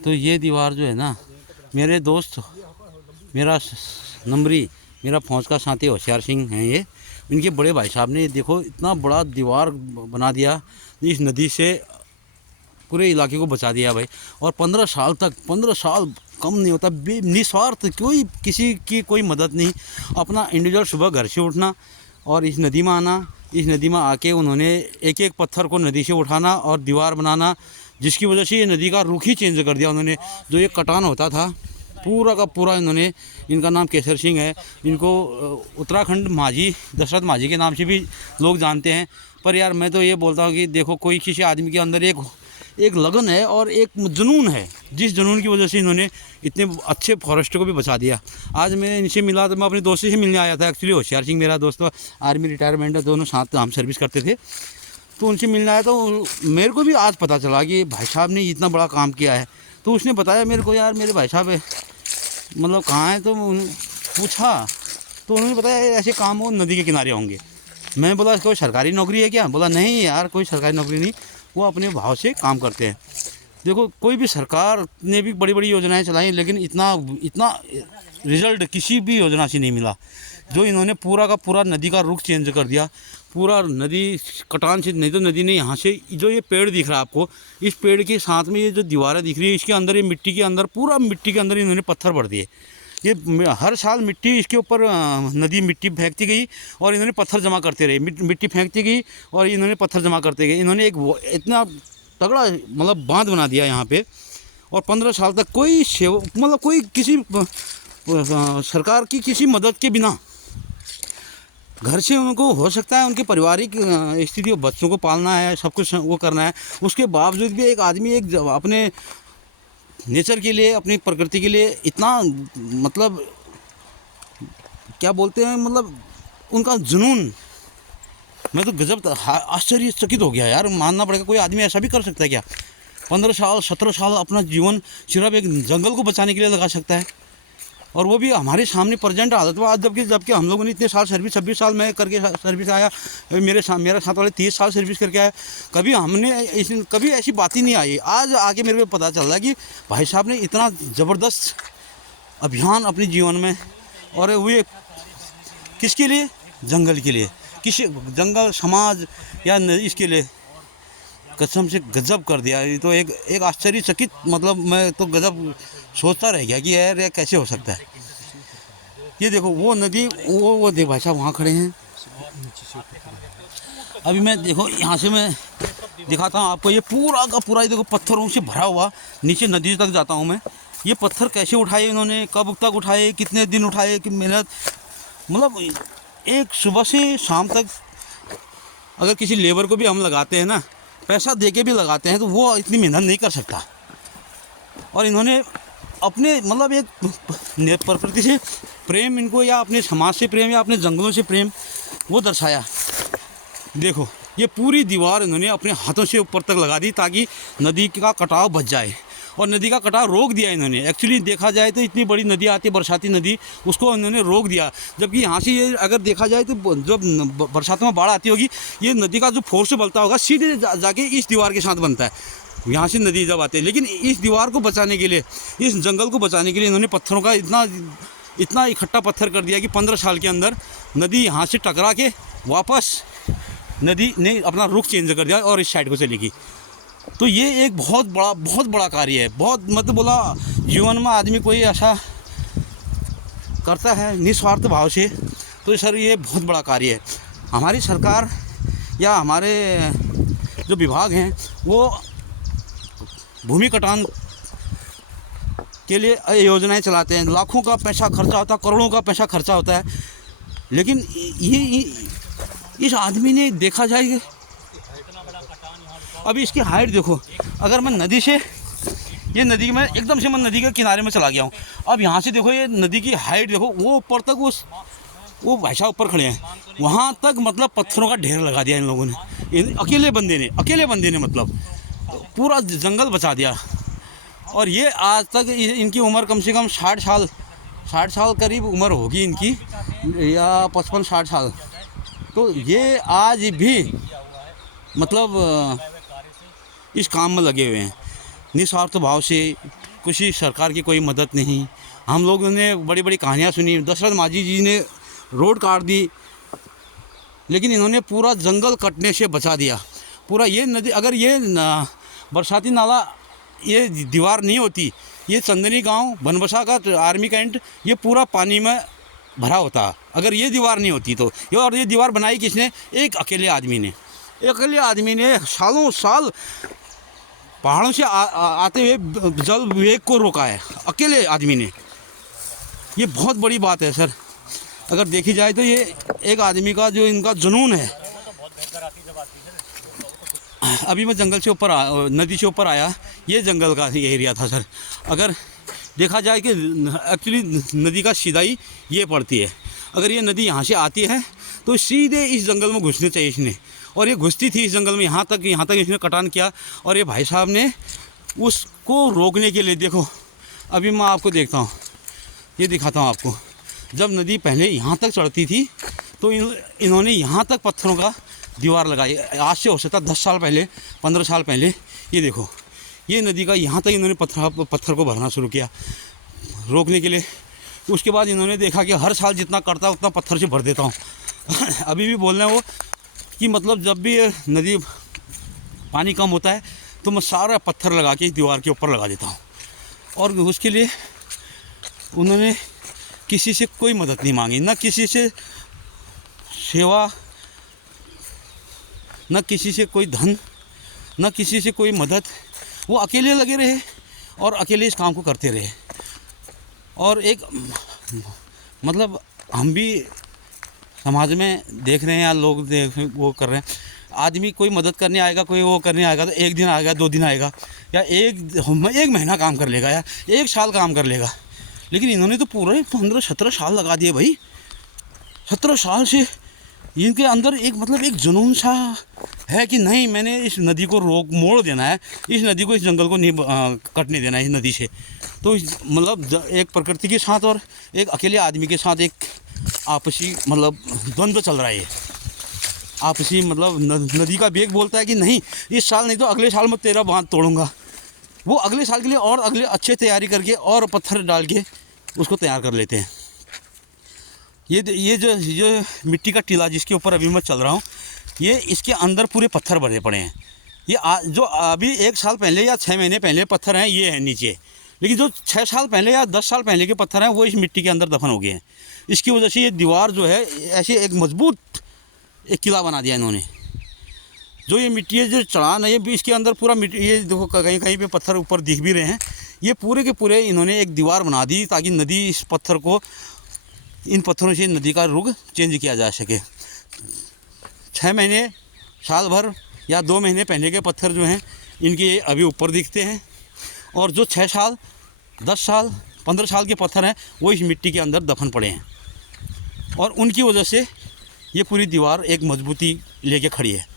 तो ये दीवार जो है ना, मेरे दोस्त, मेरा नंबरी, मेरा फौज का साथी होशियार सिंह हैं ये, इनके बड़े भाई साहब ने देखो इतना बड़ा दीवार बना दिया, इस नदी से पूरे इलाके को बचा दिया भाई। और 15 साल तक, 15 साल कम नहीं होता, निस्वार्थ, कोई किसी की कोई मदद नहीं, अपना इंडिविजुअल सुबह घर से उठना और इस नदी में आना, इस नदी में आके उन्होंने एक एक पत्थर को नदी से उठाना और दीवार बनाना, जिसकी वजह से ये नदी का रुख ही चेंज कर दिया उन्होंने। जो ये कटान होता था पूरा का पूरा, इन्होंने, इनका नाम केसर सिंह है, इनको उत्तराखंड माझी, दशरथ माझी के नाम से भी लोग जानते हैं। पर यार मैं तो ये बोलता हूँ कि देखो, कोई किसी आदमी के अंदर एक लगन है और एक जुनून है, जिस जुनून की वजह से इन्होंने इतने अच्छे फॉरेस्ट को भी बचा दिया। आज मैं इनसे मिला तो मैं अपने दोस्त से मिलने आया था, एक्चुअली होशियार सिंह मेरा दोस्त, आर्मी रिटायरमेंट है, दोनों साथ हम सर्विस करते थे, तो उनसे मिलने आया। तो मेरे को भी आज पता चला कि भाई साहब ने इतना बड़ा काम किया है। तो उसने बताया मेरे को, यार मेरे भाई साहब मतलब कहाँ है, तो पूछा तो उन्होंने बताया ऐसे काम वो नदी के किनारे होंगे। मैं बोला कोई सरकारी नौकरी है क्या? बोला नहीं यार, कोई सरकारी नौकरी नहीं, वो अपने भाव से काम करते हैं। देखो, कोई भी सरकार ने भी बड़ी बड़ी योजनाएं चलाई, लेकिन इतना रिजल्ट किसी भी योजना से नहीं मिला। जो इन्होंने पूरा का पूरा नदी का रुख चेंज कर दिया, पूरा नदी कटान से, नहीं तो नदी ने यहाँ से, जो ये पेड़ दिख रहा है आपको, इस पेड़ के साथ में ये जो दीवारें दिख रही है, इसके अंदर, ये मिट्टी के अंदर, पूरा मिट्टी के अंदर इन्होंने पत्थर भर दिए। ये हर साल मिट्टी इसके ऊपर, नदी मिट्टी फेंकती गई और इन्होंने पत्थर जमा करते रहे, मिट्टी फेंकती गई और इन्होंने पत्थर जमा करते गए। इन्होंने एक इतना तगड़ा मतलब बांध बना दिया यहाँ पे, और 15 साल तक कोई मतलब कोई किसी सरकार की किसी मदद के बिना, घर से उनको हो सकता है उनके पारिवारिक स्थिति, बच्चों को पालना है, सब कुछ वो करना है, उसके बावजूद भी एक आदमी एक अपने नेचर के लिए, अपनी प्रकृति के लिए इतना, मतलब क्या बोलते हैं, मतलब उनका जुनून, मैं तो गजब आश्चर्यचकित हो गया यार। मानना पड़ेगा, कोई आदमी ऐसा भी कर सकता है क्या? 15 साल 17 साल अपना जीवन सिर्फ एक जंगल को बचाने के लिए लगा सकता है, और वो भी हमारे सामने प्रेजेंट हालत में। आज जबकि हम लोगों ने इतने साल सर्विस, 26 साल मैं करके सर्विस आया, मेरा साथ वाले 30 साल सर्विस करके आया, कभी ऐसी बात ही नहीं आई। आज आके मेरे को पता चल रहा है कि भाई साहब ने इतना ज़बरदस्त अभियान अपने जीवन में, और वे किसके लिए? जंगल के लिए, किसी जंगल समाज या इसके लिए, कसम से गजब कर दिया। ये तो एक आश्चर्यचकित, मतलब मैं तो गजब सोचता रह गया कि यार ये कैसे हो सकता है। ये देखो वो नदी, वो देख भाई साहब वहाँ खड़े हैं। अभी मैं देखो यहाँ से मैं दिखाता हूँ आपको, ये पूरा का पूरा, ये देखो पत्थरों से भरा हुआ, नीचे नदी तक जाता हूँ मैं। ये पत्थर कैसे उठाए इन्होंने, कब तक उठाए, कितने दिन उठाए, कि मेहनत, मतलब एक सुबह से शाम तक। अगर किसी लेबर को भी हम लगाते हैं ना, पैसा दे के भी लगाते हैं, तो वो इतनी मेहनत नहीं कर सकता। और इन्होंने अपने, मतलब एक प्रकृति से प्रेम इनको, या अपने समाज से प्रेम, या अपने जंगलों से प्रेम, वो दर्शाया। देखो ये पूरी दीवार इन्होंने अपने हाथों से ऊपर तक लगा दी, ताकि नदी का कटाव बच जाए, और नदी का कटाव रोक दिया इन्होंने। एक्चुअली देखा जाए तो इतनी बड़ी नदी आती है, बरसाती नदी, उसको इन्होंने रोक दिया। जबकि यहाँ से ये अगर देखा जाए तो जब बरसातों में बाढ़ आती होगी, ये नदी का जो फोर्स बनता होगा सीधे जाके इस दीवार के साथ बनता है, यहाँ से नदी जब आती है। लेकिन इस दीवार को बचाने के लिए, इस जंगल को बचाने के लिए इन्होंने पत्थरों का इतना इकट्ठा पत्थर कर दिया कि 15 साल के अंदर नदी यहाँ से टकरा के वापस नदी ने अपना रुख चेंज कर दिया और इस साइड को चली गई। तो ये एक बहुत बड़ा कार्य है। बहुत, मतलब बोला, जीवन में आदमी कोई ऐसा करता है निस्वार्थ भाव से, तो सर ये बहुत बड़ा कार्य है। हमारी सरकार या हमारे जो विभाग हैं, वो भूमि कटान के लिए योजनाएं चलाते हैं, लाखों का पैसा खर्चा होता है, करोड़ों का पैसा खर्चा होता है। लेकिन ये इस आदमी ने, देखा जाए अभी इसकी हाइट देखो, अगर मैं नदी से, ये नदी में एकदम से मैं नदी के किनारे में चला गया हूँ, अब यहाँ से देखो ये नदी की हाइट देखो, वो ऊपर तक, वो भाई साहब ऊपर खड़े हैं, वहाँ तक, मतलब पत्थरों का ढेर लगा दिया इन लोगों ने, अकेले बंदे ने मतलब पूरा जंगल बचा दिया। और ये आज तक, इनकी उम्र कम से कम 60 साल करीब उम्र होगी इनकी, या 55-60 साल। तो ये आज भी मतलब इस काम में लगे हुए हैं निस्वार्थ भाव से। किसी सरकार की कोई मदद नहीं। हम लोगों ने बड़ी बड़ी कहानियाँ सुनी, दशरथ माझी जी ने रोड काट दी, लेकिन इन्होंने पूरा जंगल कटने से बचा दिया। पूरा ये नदी, अगर ये बरसाती नाला ये दीवार नहीं होती, ये चंदनी गांव बनबसा का आर्मी कैंट ये पूरा पानी में भरा होता अगर ये दीवार नहीं होती तो। और ये दीवार बनाई किसने? एक अकेले आदमी ने। एक अकेले आदमी ने सालों साल पहाड़ों से आते हुए जल विवेक को रोका है, अकेले आदमी ने। ये बहुत बड़ी बात है सर, अगर देखी जाए तो ये एक आदमी का जो इनका जुनून है। अभी मैं जंगल से ऊपर नदी से ऊपर आया, ये जंगल का ये एरिया था सर। अगर देखा जाए कि एक्चुअली नदी का सीधाई ये पड़ती है, अगर ये नदी यहाँ से आती है तो सीधे इस जंगल में घुसने चाहिए इसने, और ये घुसती थी इस जंगल में, यहाँ तक इसने कटान किया। और ये भाई साहब ने उसको रोकने के लिए, देखो अभी मैं आपको देखता हूँ, ये दिखाता हूँ आपको। जब नदी पहले यहाँ तक चढ़ती थी तो इन्होंने यहाँ तक पत्थरों का दीवार लगाई। आज से हो सकता 10 साल पहले, 15 साल पहले। ये देखो, ये नदी का यहाँ तक इन्होंने पत्थर को भरना शुरू किया रोकने के लिए। उसके बाद इन्होंने देखा कि हर साल जितना करता है उतना पत्थर से भर देता हूँ। अभी भी बोल रहे हैं वो कि मतलब जब भी नदी पानी कम होता है तो मैं सारा पत्थर लगा के दीवार के ऊपर लगा देता हूँ। और उसके लिए उन्होंने किसी से कोई मदद नहीं मांगी, ना किसी से सेवा, न किसी से कोई धन, न किसी से कोई मदद। वो अकेले लगे रहे और अकेले इस काम को करते रहे। और एक मतलब हम भी समाज में देख रहे हैं या लोग वो कर रहे हैं, आदमी कोई मदद करने आएगा, कोई वो करने आएगा तो एक दिन आएगा, 2 दिन आएगा, या एक महीना काम कर लेगा, या 1 साल काम कर लेगा। लेकिन इन्होंने तो पूरे 15-17 साल लगा दिए भाई। 17 साल से इनके अंदर एक मतलब एक जुनून सा है कि नहीं, मैंने इस नदी को मोड़ देना है, इस नदी को, इस जंगल को नहीं कटने देना है इस नदी से। तो मतलब एक प्रकृति के साथ और एक अकेले आदमी के साथ एक आपसी मतलब द्वंद्व चल रहा है। आपसी मतलब नदी का वेग बोलता है कि नहीं, इस साल नहीं तो अगले साल मैं तेरा बांध तोड़ूंगा। वो अगले साल के लिए और अगले अच्छे तैयारी करके और पत्थर डाल के उसको तैयार कर लेते हैं। ये जो मिट्टी का टीला जिसके ऊपर अभी मैं चल रहा हूँ, ये इसके अंदर पूरे पत्थर भरे पड़े हैं। ये जो अभी 1 साल पहले या 6 महीने पहले पत्थर हैं ये हैं नीचे, लेकिन जो 6 साल पहले या 10 साल पहले के पत्थर हैं वो इस मिट्टी के अंदर दफन हो गए हैं। इसकी वजह से ये दीवार जो है ऐसे एक मजबूत एक किला बना दिया इन्होंने। जो ये मिट्टी है जो चढ़ान है, ये भी इसके अंदर पूरा मिट्टी, ये देखो कहीं कहीं पे पत्थर ऊपर दिख भी रहे हैं। ये पूरे के पूरे इन्होंने एक दीवार बना दी ताकि नदी इस पत्थर को, इन पत्थरों से नदी का रुख चेंज किया जा सके। 6 महीने, साल भर या 2 महीने पहले के पत्थर जो हैं इनके अभी ऊपर दिखते हैं, और जो 6 साल, 10 साल, 15 साल के पत्थर हैं वो इस मिट्टी के अंदर दफन पड़े हैं। और उनकी वजह से ये पूरी दीवार एक मजबूती लेके खड़ी है।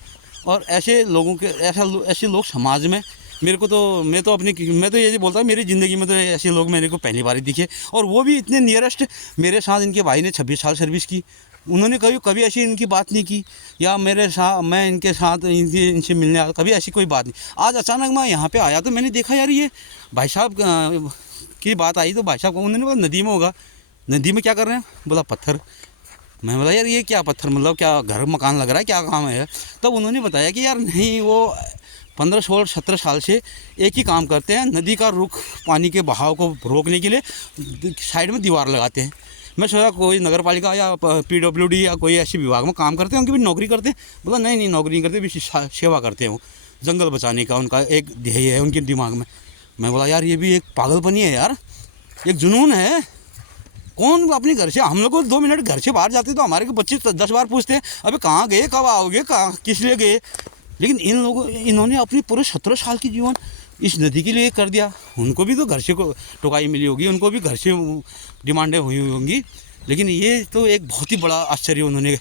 और ऐसे लोगों के ऐसे लोग समाज में मेरे को तो मैं तो ये बोलता हूँ मेरी ज़िंदगी में तो ऐसे लोग मेरे को पहली बार ही दिखे, और वो भी इतने नियरेस्ट। मेरे साथ इनके भाई ने 26 साल सर्विस की, उन्होंने कभी ऐसी इनकी बात नहीं की, या मेरे साथ मैं इनके साथ इनसे मिलने आया, कभी ऐसी कोई बात नहीं। आज अचानक मैं यहाँ पे आया तो मैंने देखा यार ये भाई साहब की बात आई, तो भाई साहब उन्होंने बोला नदी में होगा। नदी में क्या कर रहे हैं? बोला पत्थर। मैं बोला यार ये क्या पत्थर, मतलब क्या घर मकान लग रहा है, क्या काम है? तब उन्होंने बताया कि यार नहीं, वो 15, 16, 17 साल से एक ही काम करते हैं, नदी का रुख, पानी के बहाव को रोकने के लिए साइड में दीवार लगाते हैं। मैं सोचा कोई नगर पालिका या PWD या कोई ऐसी विभाग में काम करते हैं, उनकी भी नौकरी करते हैं। बोला नहीं नौकरी नहीं करते, भी सेवा करते हैं, वो जंगल बचाने का उनका एक ध्येय है उनके दिमाग में। मैं बोला यार ये भी एक पागलपनी है यार, एक जुनून है। कौन अपने घर से, हम लोग को 2 मिनट घर से बाहर जाते तो हमारे बच्चे 10 बार पूछते हैं अबे कहाँ गए, कब आओगे, कहाँ किस लिए गए। लेकिन इन्होंने अपनी पूरे 17 साल की जीवन इस नदी के लिए कर दिया। उनको भी तो घर से टोकाई मिली होगी, उनको भी घर से डिमांडें हुई होंगी, लेकिन ये तो एक बहुत ही बड़ा आश्चर्य उन्होंने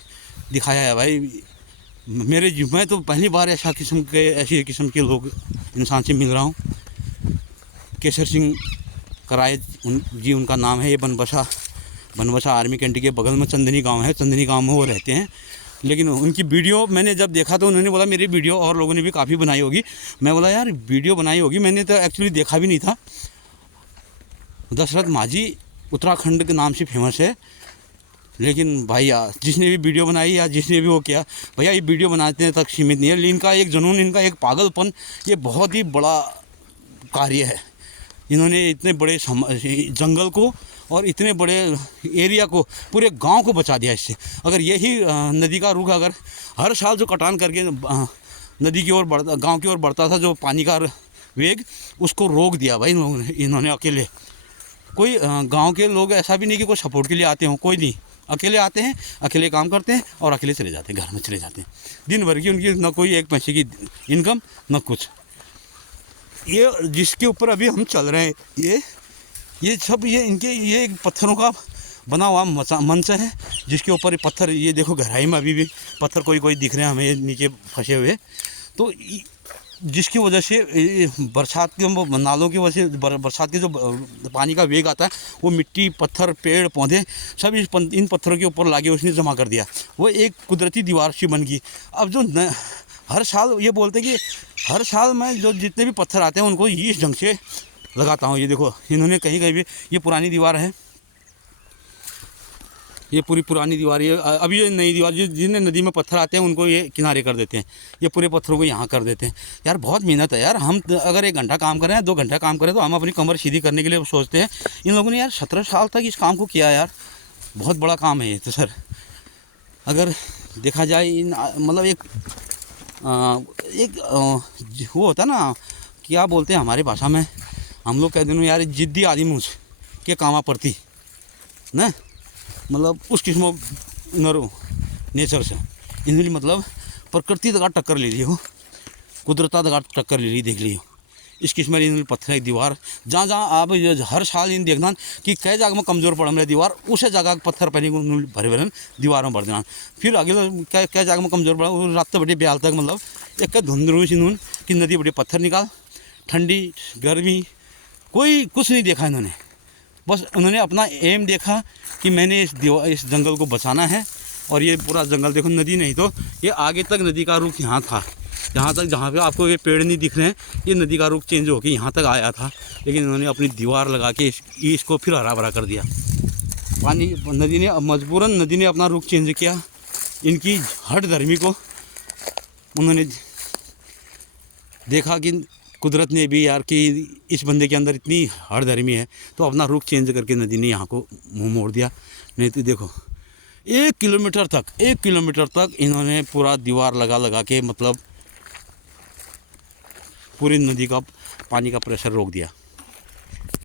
दिखाया है भाई। मैं तो पहली बार ऐसी किस्म के लोग इंसान से मिल रहा हूँ। केसर सिंह कराए जी उनका नाम है। ये बनबसा आर्मी कैंट के बगल में चंदनी गांव है, चंदनी गांव में वो रहते हैं। लेकिन उनकी वीडियो मैंने जब देखा तो उन्होंने बोला मेरी वीडियो और लोगों ने भी काफ़ी बनाई होगी। मैं बोला यार वीडियो बनाई होगी, मैंने तो एक्चुअली देखा भी नहीं था। दशरथ माझी उत्तराखंड के नाम से फेमस है। लेकिन भाई जिसने भी वीडियो बनाई या जिसने भी वो किया, भैया ये वीडियो बनाते तक सीमित नहीं है। इनका एक जुनून, इनका एक पागलपन, ये बहुत ही बड़ा कार्य है। इन्होंने इतने बड़े जंगल को और इतने बड़े एरिया को, पूरे गांव को बचा दिया इससे। अगर यही नदी का रुख अगर हर साल जो कटान करके नदी की ओर बढ़ता, गांव की ओर बढ़ता था जो पानी का वेग, उसको रोक दिया भाई इन्होंने अकेले। कोई गांव के लोग ऐसा भी नहीं कि कोई सपोर्ट के लिए आते हों, कोई नहीं, अकेले आते हैं, अकेले काम करते हैं और अकेले चले जाते हैं, घर में चले जाते हैं। दिन भर की उनकी ना कोई एक पैसे की इनकम ना कुछ। ये जिसके ऊपर अभी हम चल रहे हैं, ये सब ये एक पत्थरों का बना हुआ मंच है, जिसके ऊपर पत्थर, ये देखो गहराई में अभी भी पत्थर कोई दिख रहे हैं हमें नीचे फंसे हुए। तो जिसकी वजह से बरसात के नालों की वजह से बरसात के जो पानी का वेग आता है, वो मिट्टी, पत्थर, पेड़ पौधे सब इन पत्थरों के ऊपर लाके उसने जमा कर दिया। वो एक कुदरती दीवार सी बन गई। अब जो हर साल ये बोलते हैं कि हर साल मैं जो जितने भी पत्थर आते हैं उनको इस ढंग से लगाता हूँ। ये देखो इन्होंने कहीं कहीं भी, ये पुरानी दीवार है, ये पूरी पुरानी दीवार है। अभी ये नई दीवार, जितने नदी में पत्थर आते हैं उनको ये किनारे कर देते हैं, ये पूरे पत्थरों को यहाँ कर देते हैं। यार बहुत मेहनत है यार। हम अगर 1 घंटा काम करें, 2 घंटा काम करें, तो हम अपनी कमर सीधी करने के लिए सोचते हैं। इन लोगों ने यार 17 साल तक इस काम को किया यार, बहुत बड़ा काम है ये। तो सर अगर देखा जाए मतलब एक वो होता ना, क्या बोलते हैं हमारी भाषा में, हम लोग कहते हैं यार जिद्दी आदमी मुझ के कामा पड़ती ना, मतलब उस किस्म नेचर से इन्होंने मतलब प्रकृति दगा टक्कर ले ली हो, कुदरता दगा टक्कर ले ली, देख ली हो। इस किस्म इन्होंने पत्थर एक दीवार, जहाँ जहाँ आप हर साल इन देखना कि कई जगह में कमज़ोर पड़ रही दीवार, उस जगह पत्थर पहले भरे भरे दीवार में भर देना। फिर आगे कई जगह में कमज़ोर पड़ा, रात बड़े ब्याल तक मतलब एक धुंध रूस इन्होंने कि नदी बड़े पत्थर निकाल, ठंडी गर्मी कोई कुछ नहीं देखा इन्होंने। बस उन्होंने अपना एम देखा कि मैंने इस जंगल को बचाना है। और ये पूरा जंगल देखो, नदी नहीं तो ये आगे तक नदी का रुख यहाँ था, यहाँ तक जहाँ पे आपको ये पेड़ नहीं दिख रहे हैं, ये नदी का रुख चेंज होकर यहाँ तक आया था। लेकिन इन्होंने अपनी दीवार लगा के इसको फिर हरा भरा कर दिया। नदी ने मजबूरन नदी ने अपना रुख चेंज किया। इनकी हट धर्मी को उन्होंने देखा कि कुदरत ने भी यार कि इस बंदे के अंदर इतनी हट धर्मी है, तो अपना रुख चेंज करके नदी ने यहाँ को मुँह मोड़ दिया। नहीं तो देखो 1 किलोमीटर तक इन्होंने पूरा दीवार लगा के मतलब पूरी नदी का पानी का प्रेशर रोक दिया।